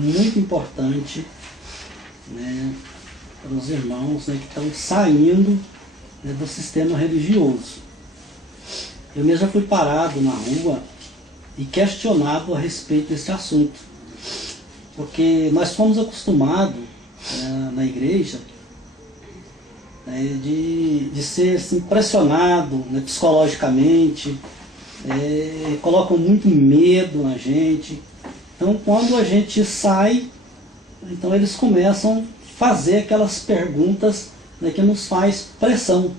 Muito importante, né, para os irmãos, né, que estão saindo, né, do sistema religioso. Eu mesmo já fui parado na rua e questionado a respeito desse assunto, porque nós fomos acostumados, na igreja, né, de ser assim, pressionado, né, psicologicamente, colocam muito medo na gente. Então, quando a gente sai, então eles começam a fazer aquelas perguntas, né, que nos faz pressão.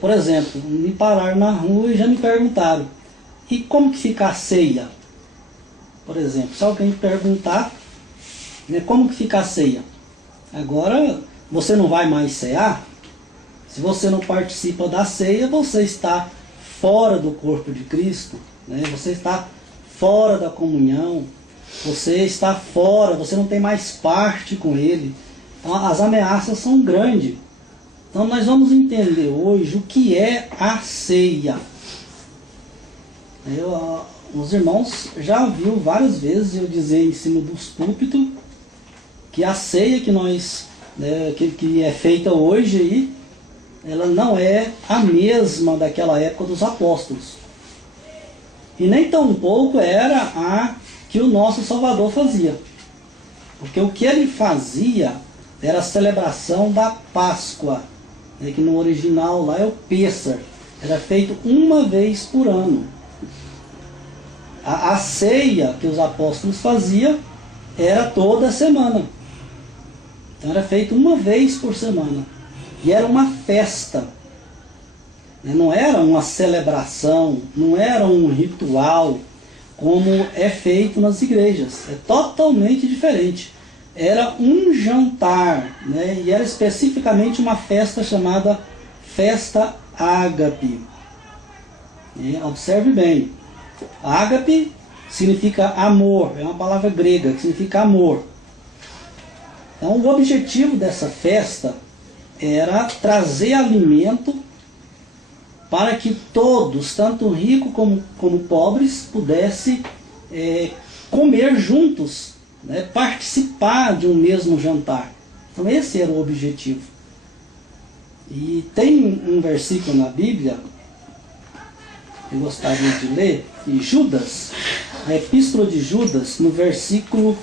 Por exemplo, me pararam na rua e já me perguntaram: e como que fica a ceia? Por exemplo, se alguém perguntar, né, como que fica a ceia? Agora, você não vai mais cear? Se você não participa da ceia, você está fora do corpo de Cristo, né? Você está fora da comunhão, você está fora, você não tem mais parte com Ele. Então, as ameaças são grandes. Então nós vamos entender hoje o que é a ceia. Os irmãos já viram várias vezes eu dizer em cima dos púlpitos que a ceia que nós, né, que é feita hoje aí, ela não é a mesma daquela época dos apóstolos. E nem tão pouco era a que o nosso Salvador fazia. Porque o que ele fazia era a celebração da Páscoa, né, que no original lá é o Pêssar. Era feito uma vez por ano. A ceia que os apóstolos faziam era toda semana. Então era feito uma vez por semana. E era uma festa. Não era uma celebração, não era um ritual como é feito nas igrejas. É totalmente diferente. Era um jantar, né? E era especificamente uma festa chamada Festa Ágape. Observe bem. Ágape significa amor, é uma palavra grega que significa amor. Então o objetivo dessa festa era trazer alimento para que todos, tanto ricos como pobres, pudessem comer juntos, né, participar de um mesmo jantar. Então esse era o objetivo. E tem um versículo na Bíblia, eu gostaria de ler, em Judas, a epístola de Judas, no versículo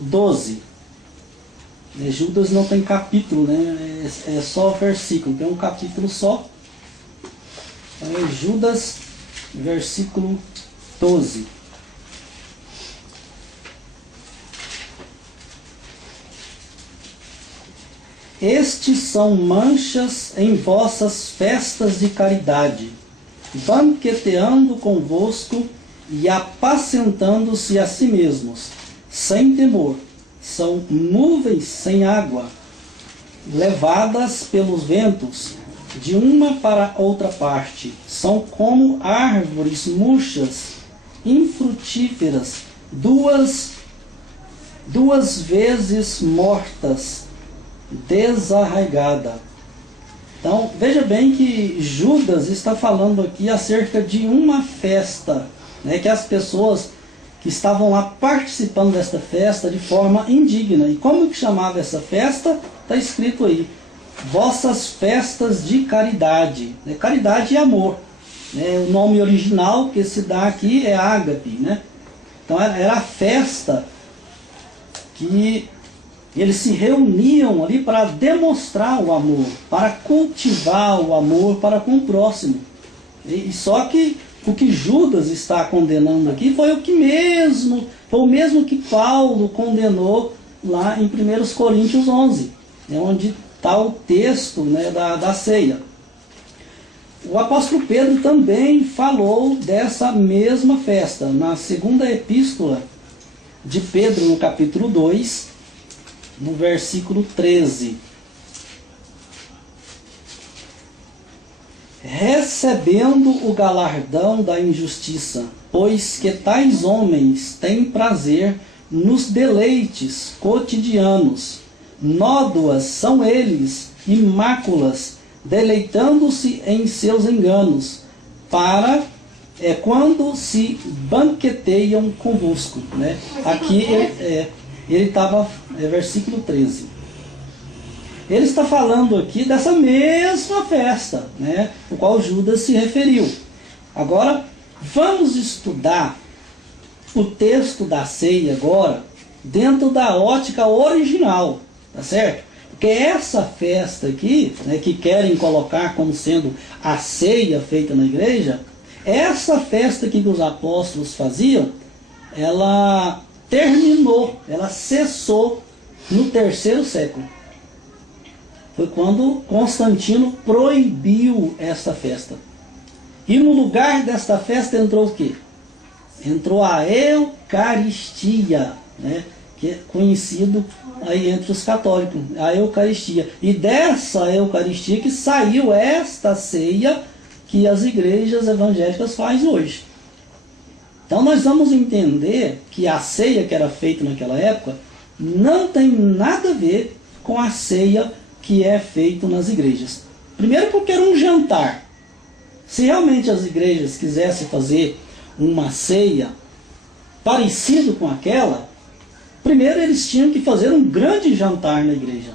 12. Judas não tem capítulo, né? É só versículo, tem um capítulo só. Então é Judas, versículo 12. Estes são manchas em vossas festas de caridade, banqueteando convosco e apacentando-se a si mesmos, sem temor. São nuvens sem água, levadas pelos ventos de uma para outra parte. São como árvores murchas, infrutíferas, duas vezes mortas, desarraigada. Então, veja bem que Judas está falando aqui acerca de uma festa, né, que as pessoas que estavam lá participando desta festa de forma indigna. E como que chamava essa festa? Está escrito aí: vossas festas de caridade. Caridade e amor. O nome original que se dá aqui é ágape. Né? Então era a festa que eles se reuniam ali para demonstrar o amor, para cultivar o amor para com o próximo. E só que o que Judas está condenando aqui foi o mesmo que Paulo condenou lá em 1 Coríntios 11, onde está o texto, né, da ceia. O apóstolo Pedro também falou dessa mesma festa, na segunda epístola de Pedro, no capítulo 2, no versículo 13. Recebendo o galardão da injustiça, pois que tais homens têm prazer nos deleites cotidianos. Nódoas são eles, e máculas, deleitando-se em seus enganos, para é quando se banqueteiam convosco, né? Aqui ele estava, versículo 13. Ele está falando aqui dessa mesma festa, né? O qual Judas se referiu. Agora, vamos estudar o texto da ceia agora, dentro da ótica original, tá certo? Porque essa festa aqui, né, que querem colocar como sendo a ceia feita na igreja, essa festa que os apóstolos faziam, ela terminou, ela cessou no 3º século. Foi quando Constantino proibiu esta festa. E no lugar desta festa entrou o quê? Entrou a Eucaristia, né? Que é conhecido aí entre os católicos, a Eucaristia. E dessa Eucaristia que saiu esta ceia que as igrejas evangélicas fazem hoje. Então nós vamos entender que a ceia que era feita naquela época não tem nada a ver com a ceia que é feita nas igrejas. Primeiro porque era um jantar. Se realmente as igrejas quisessem fazer uma ceia parecida com aquela, primeiro eles tinham que fazer um grande jantar na igreja.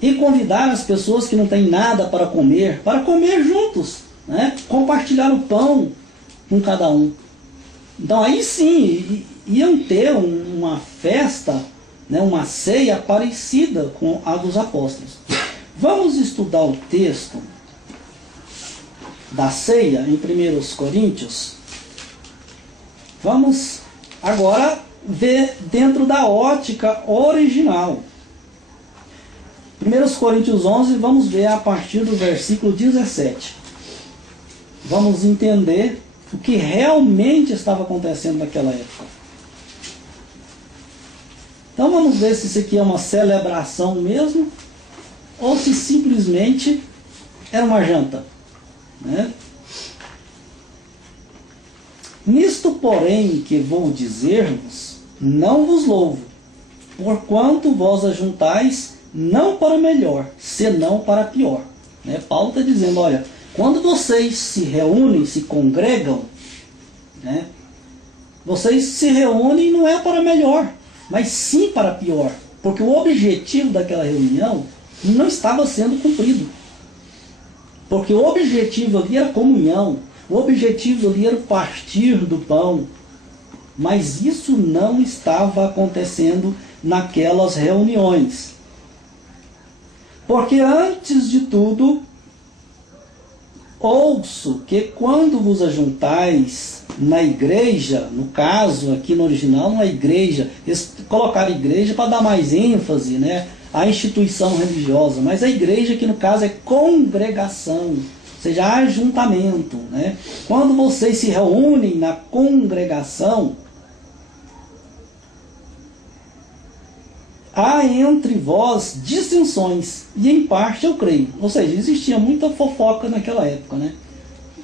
E convidar as pessoas que não têm nada para comer juntos, né? Compartilhar o pão com cada um. Então aí sim, iam ter uma festa, né? Uma ceia parecida com a dos apóstolos. Vamos estudar o texto da ceia em 1 Coríntios. Vamos agora ver dentro da ótica original. 1 Coríntios 11, vamos ver a partir do versículo 17. Vamos entender o que realmente estava acontecendo naquela época. Então vamos ver se isso aqui é uma celebração mesmo, ou se simplesmente era uma janta, né? Nisto, porém, que vou dizer-vos, não vos louvo, porquanto vós ajuntais não para melhor, senão para pior. Né? Paulo está dizendo, olha, quando vocês se reúnem, se congregam, né? Vocês se reúnem não é para melhor, mas sim para pior, porque o objetivo daquela reunião não estava sendo cumprido. Porque o objetivo ali era comunhão, o objetivo ali era o partir do pão, mas isso não estava acontecendo naquelas reuniões. Porque antes de tudo, ouço que quando vos ajuntais na igreja, no caso aqui no original, não é igreja, eles colocaram igreja para dar mais ênfase, né, à instituição religiosa, mas a igreja aqui no caso é congregação, ou seja, ajuntamento, né? Quando vocês se reúnem na congregação, há entre vós dissensões, e em parte eu creio. Ou seja, existia muita fofoca naquela época, né?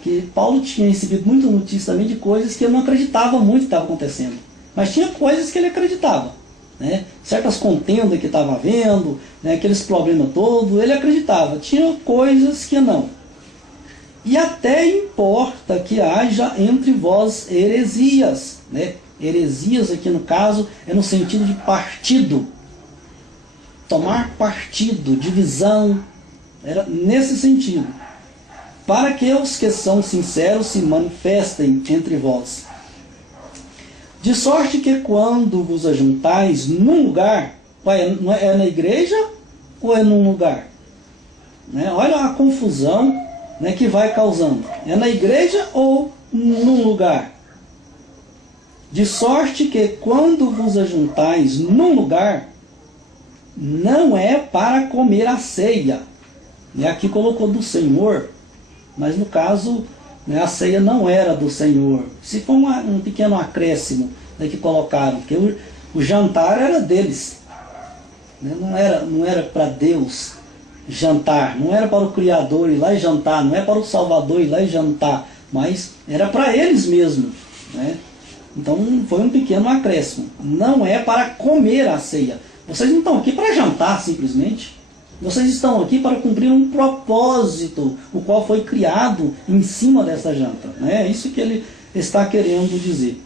Que Paulo tinha recebido muita notícia também de coisas que ele não acreditava muito que estava acontecendo. Mas tinha coisas que ele acreditava, né? Certas contendas que estava havendo, né? Aqueles problemas todos, ele acreditava. Tinha coisas que não. E até importa que haja entre vós heresias, né? Heresias aqui no caso é no sentido de partido. Tomar partido, divisão, era nesse sentido. Para que os que são sinceros se manifestem entre vós. De sorte que quando vos ajuntais num lugar, é na igreja ou é num lugar? Né? Olha a confusão, né, que vai causando. É na igreja ou num lugar? De sorte que quando vos ajuntais num lugar, não é para comer a ceia. E aqui colocou do Senhor, mas no caso, né, a ceia não era do Senhor. Se foi um pequeno acréscimo, né, que colocaram, porque o jantar era deles. Né, não era para Deus jantar, não era para o Criador ir lá e jantar, não é para o Salvador ir lá e jantar, mas era para eles mesmos. Né? Então foi um pequeno acréscimo. Não é para comer a ceia. Vocês não estão aqui para jantar simplesmente. Vocês estão aqui para cumprir um propósito, o qual foi criado em cima dessa janta. É isso que ele está querendo dizer.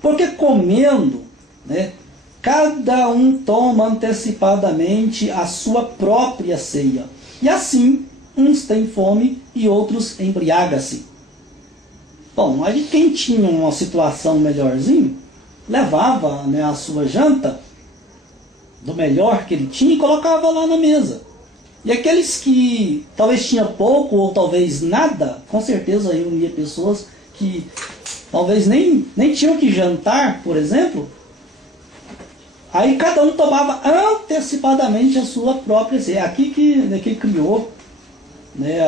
Porque comendo, né, cada um toma antecipadamente a sua própria ceia. E assim, uns têm fome e outros embriagam-se. Bom, aí quem tinha uma situação melhorzinha, levava, né, a sua janta do melhor que ele tinha e colocava lá na mesa. E aqueles que talvez tinha pouco ou talvez nada, com certeza reunia pessoas que talvez nem tinham que jantar, por exemplo. Aí cada um tomava antecipadamente a sua própria ceia. Aqui que criou, né,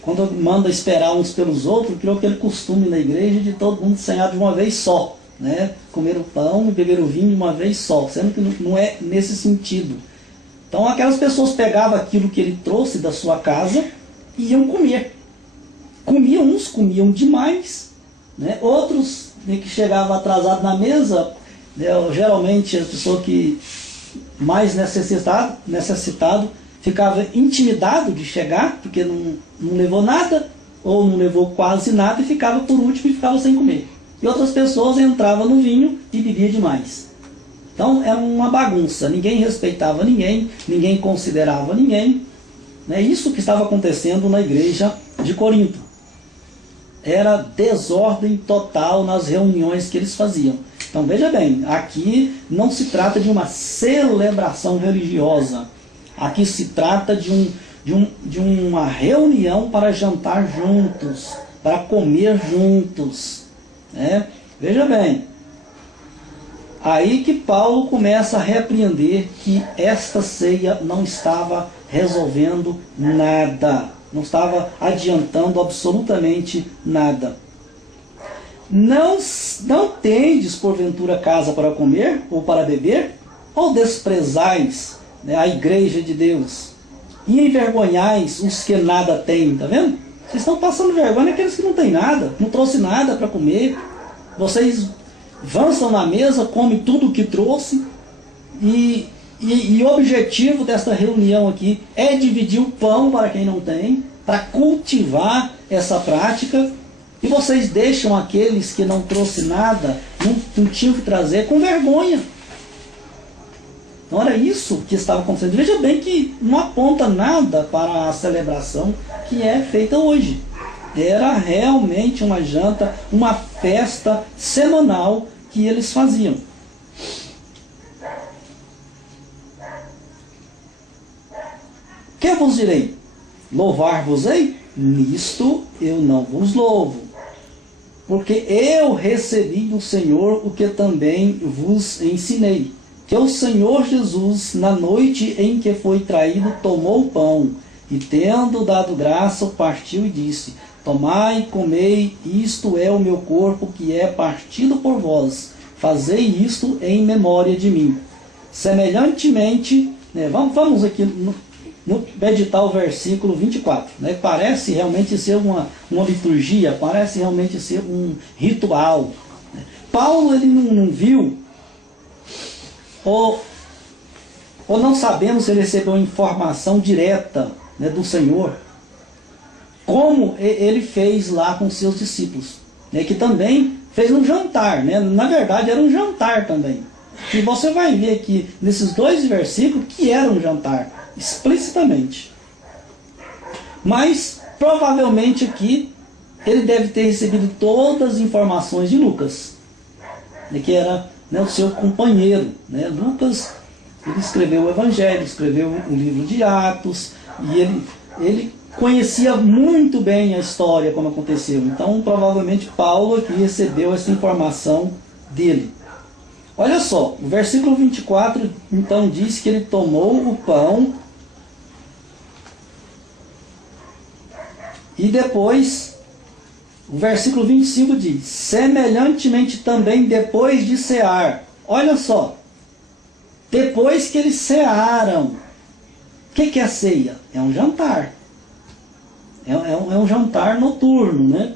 quando manda esperar uns pelos outros, criou aquele costume na igreja de todo mundo cear de uma vez só. Né? Comer o pão e beber o vinho de uma vez só, sendo que não é nesse sentido. Então aquelas pessoas pegavam aquilo que ele trouxe da sua casa e iam comer. Comiam, uns comiam demais, né? Outros, né, que chegavam atrasados na mesa, né, geralmente a pessoa que mais necessitado ficava intimidado de chegar, porque não levou nada, ou não levou quase nada, e ficava por último e ficava sem comer. E outras pessoas entravam no vinho e bebiam demais. Então era uma bagunça, ninguém respeitava ninguém, ninguém considerava ninguém. É isso que estava acontecendo na igreja de Corinto. Era desordem total nas reuniões que eles faziam. Então veja bem, aqui não se trata de uma celebração religiosa. Aqui se trata de uma reunião para jantar juntos, para comer juntos. Veja bem, aí que Paulo começa a repreender que esta ceia não estava resolvendo nada, não estava adiantando absolutamente nada. Não tendes porventura casa para comer ou para beber? Ou desprezais, né, a igreja de Deus e envergonhais os que nada têm? Está vendo? Vocês estão passando vergonha aqueles que não têm nada, não trouxe nada para comer. Vocês avançam na mesa, comem tudo o que trouxe. E o objetivo desta reunião aqui é dividir o pão para quem não tem, para cultivar essa prática. E vocês deixam aqueles que não trouxe nada, não tinham que trazer, com vergonha. Então era isso que estava acontecendo. Veja bem que não aponta nada para a celebração que é feita hoje. Era realmente uma janta, uma festa semanal que eles faziam. Que vos direi? Louvar-vos-ei? Nisto eu não vos louvo. Porque eu recebi do Senhor o que também vos ensinei. Que o Senhor Jesus, na noite em que foi traído, tomou o pão, e tendo dado graça, o partiu e disse: Tomai e comei, isto é o meu corpo, que é partido por vós. Fazei isto em memória de mim. Semelhantemente, né, vamos aqui meditar o versículo 24. Né, parece realmente ser uma liturgia, parece realmente ser um ritual. Paulo ele não viu, ou não sabemos se ele recebeu informação direta, né, do Senhor, como ele fez lá com seus discípulos, né, que também fez um jantar, né, na verdade era um jantar também. E você vai ver aqui nesses dois versículos que era um jantar, explicitamente. Mas provavelmente aqui ele deve ter recebido todas as informações de Lucas, né, que era, né, o seu companheiro, né? Lucas, ele escreveu o Evangelho, escreveu o livro de Atos, e ele conhecia muito bem a história, como aconteceu. Então, provavelmente, Paulo aqui recebeu essa informação dele. Olha só, o versículo 24, então, diz que ele tomou o pão, e depois, o versículo 25 diz: semelhantemente também depois de cear. Olha só, depois que eles cearam. O que é ceia? É um jantar. É um jantar noturno, né?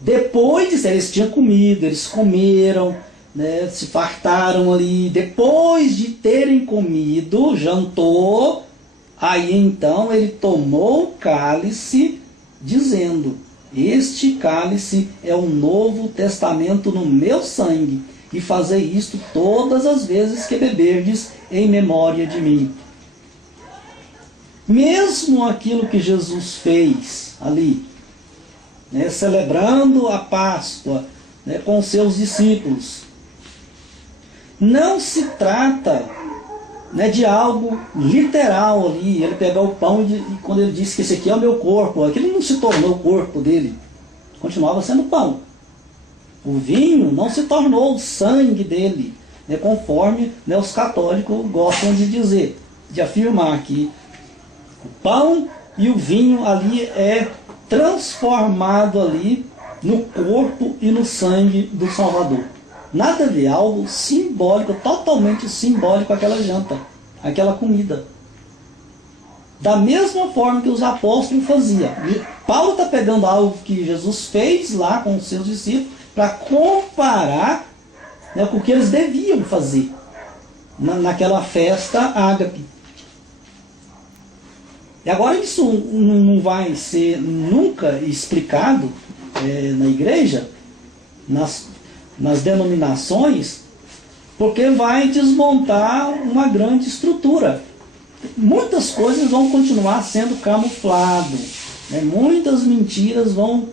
Depois de cear, eles tinham comido, eles comeram, né, se fartaram ali, depois de terem comido, jantou, aí então ele tomou o cálice, dizendo: este cálice é o novo testamento no meu sangue, e fazei isto todas as vezes que beberdes em memória de mim. Mesmo aquilo que Jesus fez ali, né, celebrando a Páscoa, né, com seus discípulos, não se trata, né, de algo literal ali. Ele pegou o pão e quando ele disse que esse aqui é o meu corpo, aquilo não se tornou o corpo dele, continuava sendo pão. O vinho não se tornou o sangue dele, né, conforme, né, os católicos gostam de dizer, de afirmar que o pão e o vinho ali é transformado ali no corpo e no sangue do Salvador. Nada a ver, algo simbólico, totalmente simbólico aquela janta, aquela comida. Da mesma forma que os apóstolos faziam. Paulo está pegando algo que Jesus fez lá com os seus discípulos para comparar, né, com o que eles deviam fazer naquela festa ágape. E agora isso não vai ser nunca explicado na igreja, nas denominações, porque vai desmontar uma grande estrutura. Muitas coisas vão continuar sendo camuflado, né? Muitas mentiras vão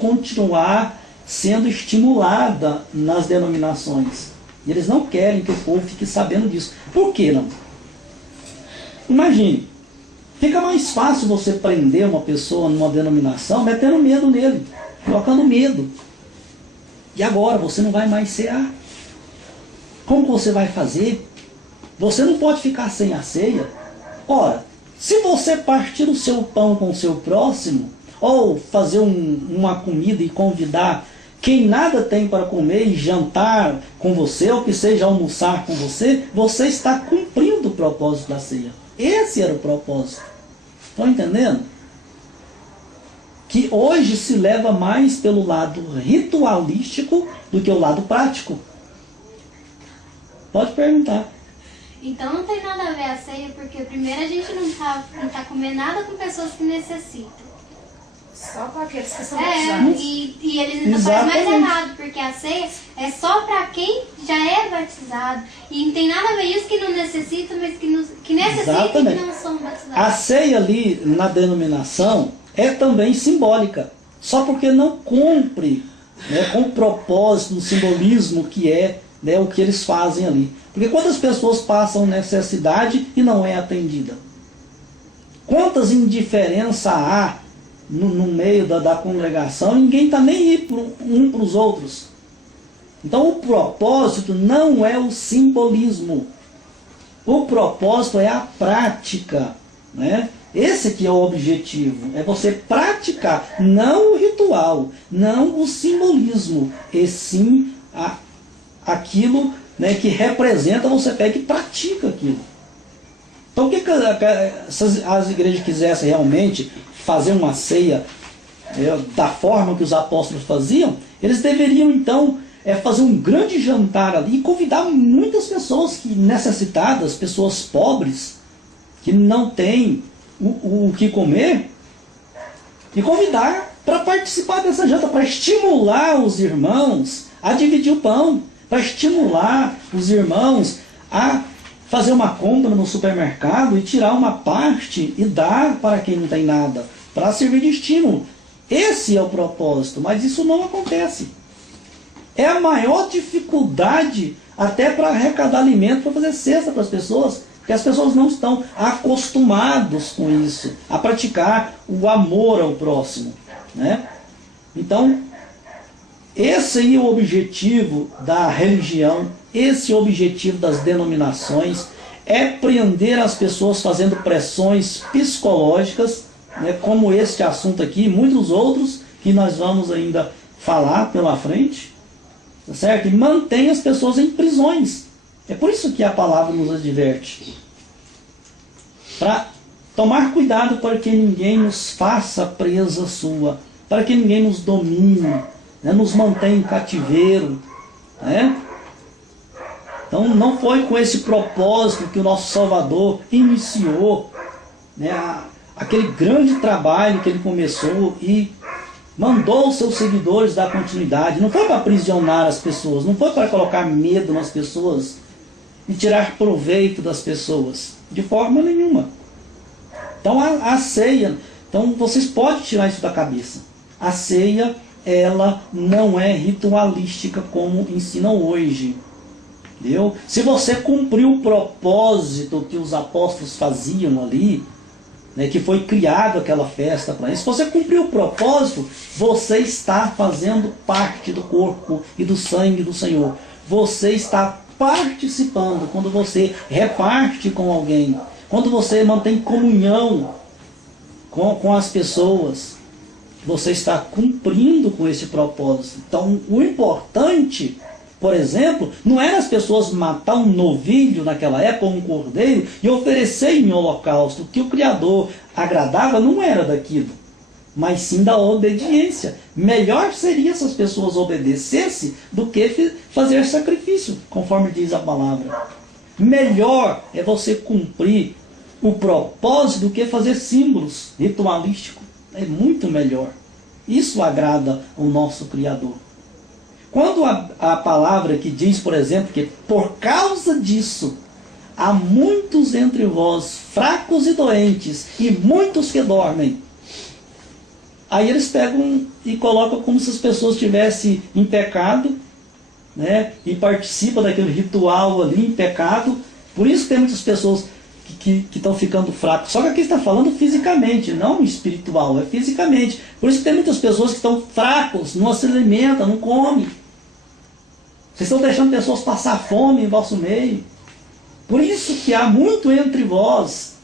continuar sendo estimuladas nas denominações. E eles não querem que o povo fique sabendo disso. Por que não? Imagine, fica mais fácil você prender uma pessoa numa denominação metendo medo nele, colocando medo. E agora você não vai mais cear. Como você vai fazer? Você não pode ficar sem a ceia. Ora, se você partir o seu pão com o seu próximo, ou fazer uma comida e convidar quem nada tem para comer e jantar com você, ou que seja almoçar com você, você está cumprindo o propósito da ceia. Esse era o propósito. Estão entendendo? Que hoje se leva mais pelo lado ritualístico do que o lado prático. Pode perguntar. Então não tem nada a ver a ceia, porque primeiro a gente não tá comendo nada com pessoas que necessitam. Só com aqueles que são batizados. E eles ainda fazem mais errado, porque a ceia é só para quem já é batizado. E não tem nada a ver isso que não necessita, mas que necessita e que não são batizados. A ceia ali na denominação é também simbólica, só porque não cumpre, né, com o propósito, o simbolismo que é, né, o que eles fazem ali. Porque quantas pessoas passam necessidade e não é atendida? Quantas indiferenças há no meio da congregação e ninguém está nem aí um para os outros? Então o propósito não é o simbolismo. O propósito é a prática, né? Esse que é o objetivo, é você praticar, não o ritual, não o simbolismo, e sim aquilo, né, que representa, você pega e pratica aquilo. Então o que as igrejas quisessem realmente fazer uma ceia da forma que os apóstolos faziam, eles deveriam então fazer um grande jantar ali e convidar muitas pessoas necessitadas, pessoas pobres, que não têm o que comer, e convidar para participar dessa janta, para estimular os irmãos a dividir o pão, para estimular os irmãos a fazer uma compra no supermercado e tirar uma parte e dar para quem não tem nada, para servir de estímulo. Esse é o propósito, mas isso não acontece. É a maior dificuldade até para arrecadar alimento, para fazer cesta para as pessoas, porque as pessoas não estão acostumadas com isso, a praticar o amor ao próximo, né? Então, esse aí é o objetivo da religião, esse é o objetivo das denominações, é prender as pessoas fazendo pressões psicológicas, né, como este assunto aqui e muitos outros que nós vamos ainda falar pela frente, tá certo? E mantém as pessoas em prisões. É por isso que a palavra nos adverte. Para tomar cuidado para que ninguém nos faça presa sua, para que ninguém nos domine, né, nos mantenha em cativeiro, né? Então não foi com esse propósito que o nosso Salvador iniciou, né, aquele grande trabalho que ele começou e mandou os seus seguidores dar continuidade. Não foi para aprisionar as pessoas, não foi para colocar medo nas pessoas e tirar proveito das pessoas, de forma nenhuma. Então a ceia, então vocês podem tirar isso da cabeça. A ceia, ela não é ritualística como ensinam hoje. Entendeu? Se você cumpriu o propósito que os apóstolos faziam ali, né, que foi criado aquela festa para isso, se você cumpriu o propósito, você está fazendo parte do corpo e do sangue do Senhor. Você está participando quando você reparte com alguém, quando você mantém comunhão com as pessoas, você está cumprindo com esse propósito. Então o importante, por exemplo, não era as pessoas matar um novilho naquela época, um cordeiro, e oferecer em holocausto. O que o Criador agradava não era daquilo, mas sim da obediência. Melhor seria se as pessoas obedecessem do que fazer sacrifício, conforme diz a palavra. Melhor é você cumprir o propósito do que fazer símbolos ritualísticos. É muito melhor. Isso agrada ao nosso Criador. Quando a palavra que diz, por exemplo, que por causa disso há muitos entre vós fracos e doentes e muitos que dormem, aí eles pegam e colocam como se as pessoas estivessem em pecado, né, e participam daquele ritual ali em pecado. Por isso que tem muitas pessoas que estão ficando fracos. Só que aqui está falando fisicamente, não espiritual, é fisicamente. Por isso que tem muitas pessoas que estão fracos, não se alimentam, não comem. Vocês estão deixando pessoas passar fome em vosso meio. Por isso que há muito entre vós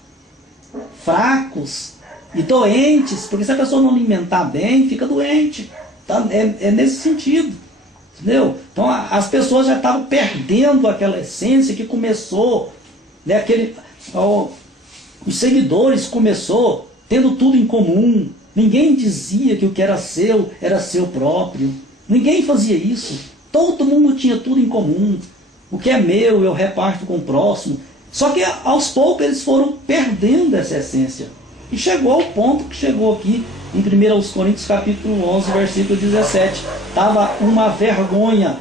fracos e doentes, porque se a pessoa não alimentar bem, fica doente. Tá? É nesse sentido. Entendeu? Então as pessoas já estavam perdendo aquela essência que começou, né, os seguidores começou tendo tudo em comum. Ninguém dizia que o que era seu próprio. Ninguém fazia isso. Todo mundo tinha tudo em comum. O que é meu, eu reparto com o próximo. Só que aos poucos eles foram perdendo essa essência. E chegou ao ponto que chegou aqui em 1 Coríntios capítulo 11, versículo 17. Estava uma vergonha.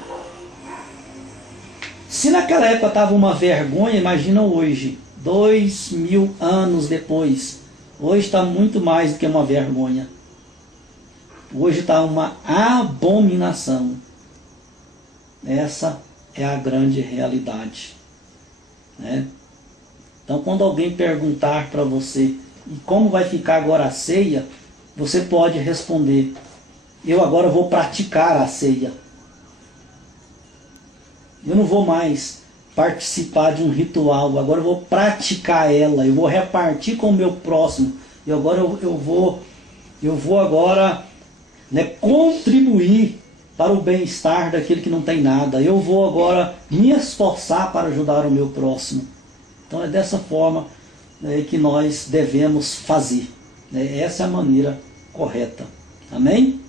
Se naquela época estava uma vergonha, imagina hoje, 2000 anos depois. Hoje está muito mais do que uma vergonha. Hoje está uma abominação. Essa é a grande realidade, né? Então quando alguém perguntar para você, e como vai ficar agora a ceia, você pode responder, eu agora vou praticar a ceia. Eu não vou mais participar de um ritual, agora eu vou praticar ela, eu vou repartir com o meu próximo, e agora eu vou agora, né, contribuir para o bem-estar daquele que não tem nada. Eu vou agora me esforçar para ajudar o meu próximo. Então é dessa forma, né, que nós devemos fazer. Essa é a maneira correta. Amém?